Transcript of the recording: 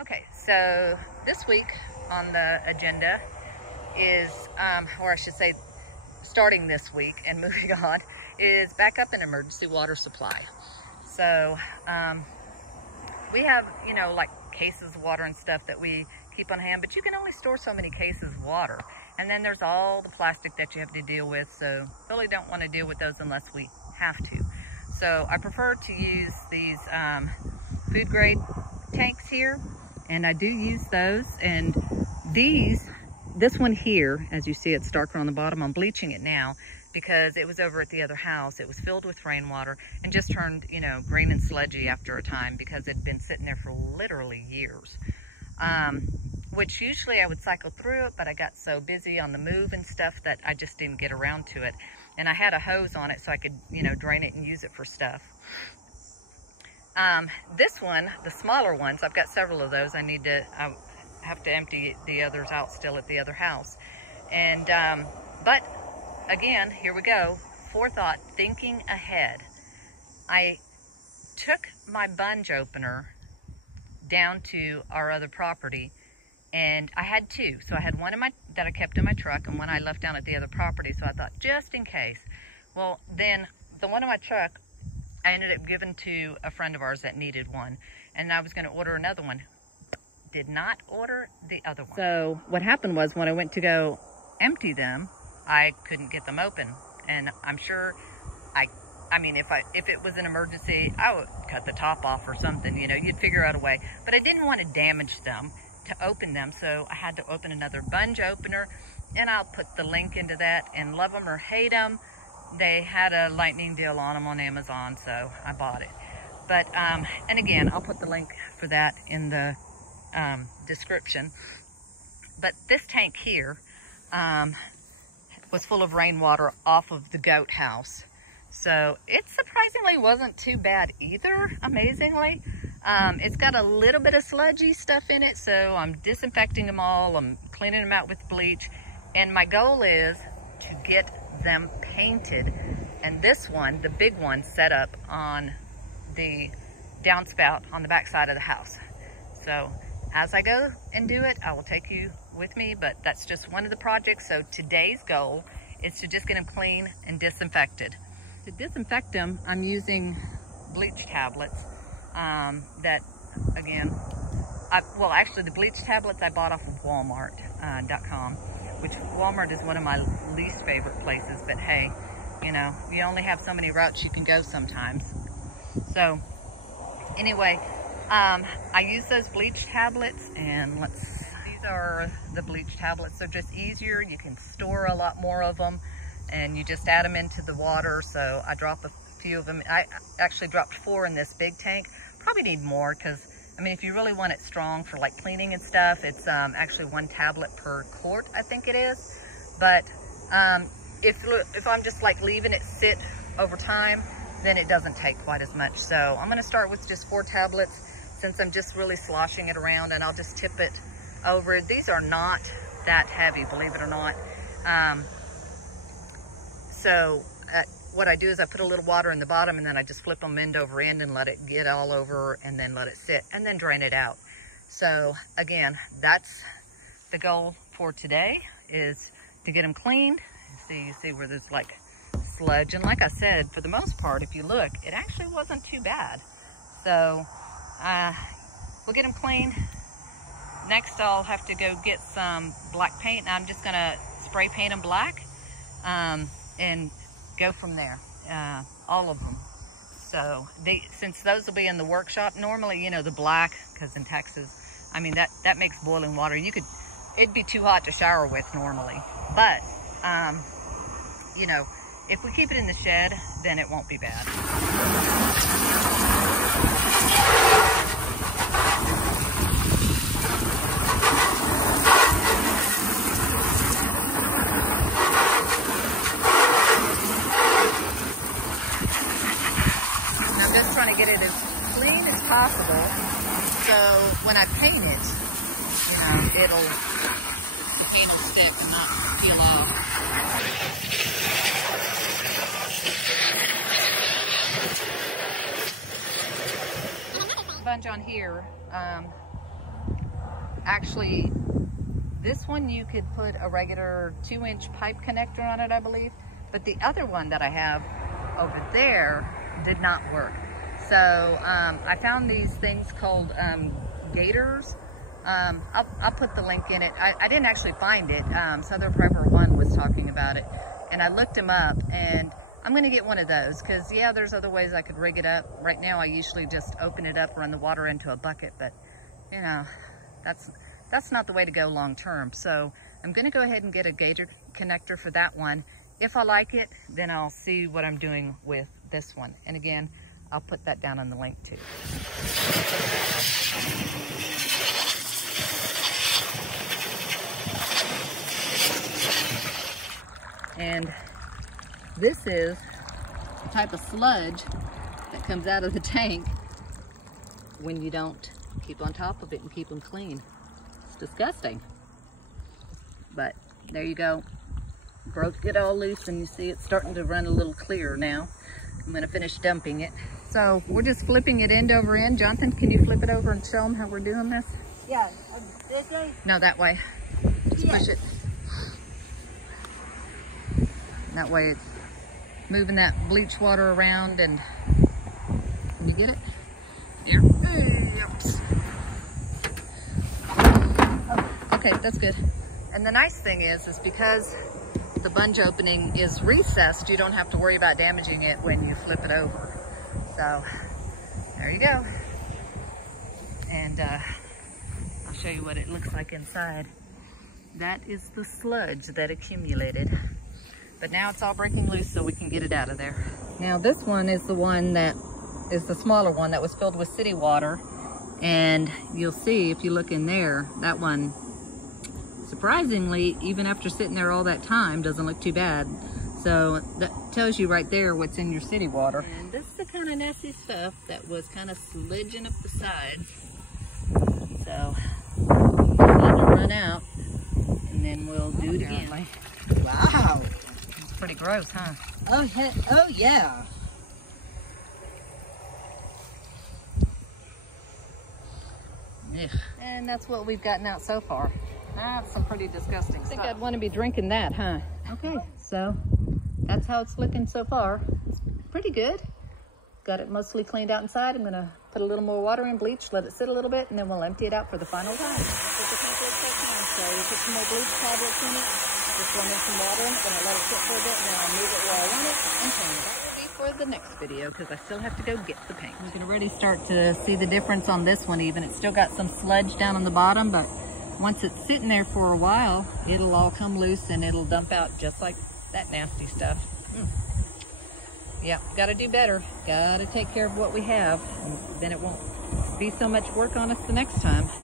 Okay, so this week on the agenda is, or I should say starting this week and moving on, is backup and emergency water supply. So we have, you know, like cases of water and stuff that we keep on hand, but you can only store so many cases of water. And then there's all the plastic that you have to deal with, so really don't want to deal with those unless we have to. So I prefer to use these food grade tanks here, and I do use those. And this one here, as you see, it's darker on the bottom. I'm bleaching it now because it was over at the other house. It was filled with rainwater and just turned, you know, green and sludgy after a time because it had been sitting there for literally years. Which usually I would cycle through it, but I got so busy on the move and stuff that I just didn't get around to it. And I had a hose on it so I could, you know, drain it and use it for stuff. This one, the smaller ones, I've got several of those. I have to empty the others out still at the other house. And, but again, here we go. Forethought, thinking ahead. I took my bunge opener down to our other property, and I had two. So I had one that I kept in my truck and one I left down at the other property. So I thought, just in case. Well, then the one in my truck, I ended up giving to a friend of ours that needed one. And I was going to order another one. Did not order the other one. So what happened was when I went to go empty them, I couldn't get them open. And I'm sure I mean, if it was an emergency, I would cut the top off or something, you know, you'd figure out a way. But I didn't want to damage them to open them, so I had to open another bunge opener, and I'll put the link into that. And love them or hate them, they had a lightning deal on them on Amazon, so I bought it. But, and again, I'll put the link for that in the description. But this tank here was full of rainwater off of the goat house. So it surprisingly wasn't too bad either, amazingly. It's got a little bit of sludgy stuff in it, so I'm disinfecting them all. I'm cleaning them out with bleach. And my goal is to get them painted. And this one, the big one, set up on the downspout on the back side of the house. So as I go and do it, I will take you with me, but that's just one of the projects. So today's goal is to just get them clean and disinfected. To disinfect them, I'm using bleach tablets that, again, well, actually the bleach tablets I bought off of Walmart.com, which Walmart is one of my least favorite places, but hey, you know, you only have so many routes you can go sometimes. So anyway, I use those bleach tablets, and these are the bleach tablets. They're just easier. You can store a lot more of them, and you just add them into the water. So I drop a few of them. I actually dropped 4 in this big tank. Probably need more because, I mean, if you really want it strong for like cleaning and stuff, it's actually 1 tablet per quart, I think it is. But if I'm just like leaving it sit over time, then it doesn't take quite as much. So I'm going to start with just 4 tablets since I'm just really sloshing it around, and I'll just tip it over. These are not that heavy, believe it or not. So what I do is I put a little water in the bottom, and then I just flip them end over end and let it get all over, and then let it sit, and then drain it out. So again, that's the goal for today, is to get them cleaned. You see where there's like sludge, and like I said, for the most part, if you look, it actually wasn't too bad. So we'll get them cleaned. Next, I'll have to go get some black paint, and I'm just gonna spray paint them black and go from there, all of them. So since those will be in the workshop, normally, you know, the black, because in Texas, I mean, that makes boiling water. It'd be too hot to shower with normally. But, you know, if we keep it in the shed, then it won't be bad. Trying to get it as clean as possible, so when I paint it, you know, the paint will stick and not peel off. Bunch on here actually, this one you could put a regular 2-inch pipe connector on it, I believe. But the other one that I have over there did not work. So I found these things called Gators. I'll put the link in it. I didn't actually find it. Southern Prepper 1 was talking about it. And I looked him up, and I'm going to get one of those because, yeah, there's other ways I could rig it up. Right now I usually just open it up, run the water into a bucket, but, you know, that's not the way to go long term. So I'm going to go ahead and get a Gator connector for that one. If I like it, then I'll see what I'm doing with this one. And again, I'll put that down on the link too. And this is the type of sludge that comes out of the tank when you don't keep on top of it and keep them clean. It's disgusting. But there you go. Broke it all loose, and you see it's starting to run a little clearer now. I'm going to finish dumping it. So we're just flipping it end over end. Jonathan, can you flip it over and show them how we're doing this? Yeah, this way? No, that way. Just push it. That way it's moving that bleach water around. And can you get it? Here. Okay, that's good. And the nice thing is because the bunge opening is recessed, you don't have to worry about damaging it when you flip it over. So there you go. And I'll show you what it looks like inside. That is the sludge that accumulated. But now it's all breaking loose, so we can get it out of there. Now this one is the one that is the smaller one that was filled with city water. And you'll see if you look in there, that one, surprisingly, even after sitting there all that time, doesn't look too bad. So that tells you right there what's in your city water. And this is the kind of nasty stuff that was kind of slidging up the sides. So let it run out, and then we'll do it again. Wow. It's pretty gross, huh? Oh yeah. Ugh. And that's what we've gotten out so far. That's some pretty disgusting stuff. I think I'd want to be drinking that, huh? Okay, so that's how it's looking so far. It's pretty good. Got it mostly cleaned out inside. I'm gonna put a little more water in, bleach, let it sit a little bit, and then we'll empty it out for the final time. So we put some more bleach tablets in it. Just run in some water in it, gonna let it sit for a bit, and then I'll move it where I want it and turn it. That will be for the next video because I still have to go get the paint. You can already start to see the difference on this one even. It's still got some sludge down on the bottom, but once it's sitting there for a while, it'll all come loose and it'll dump out just like that nasty stuff. Yeah, gotta do better. Gotta take care of what we have, and then it won't be so much work on us the next time.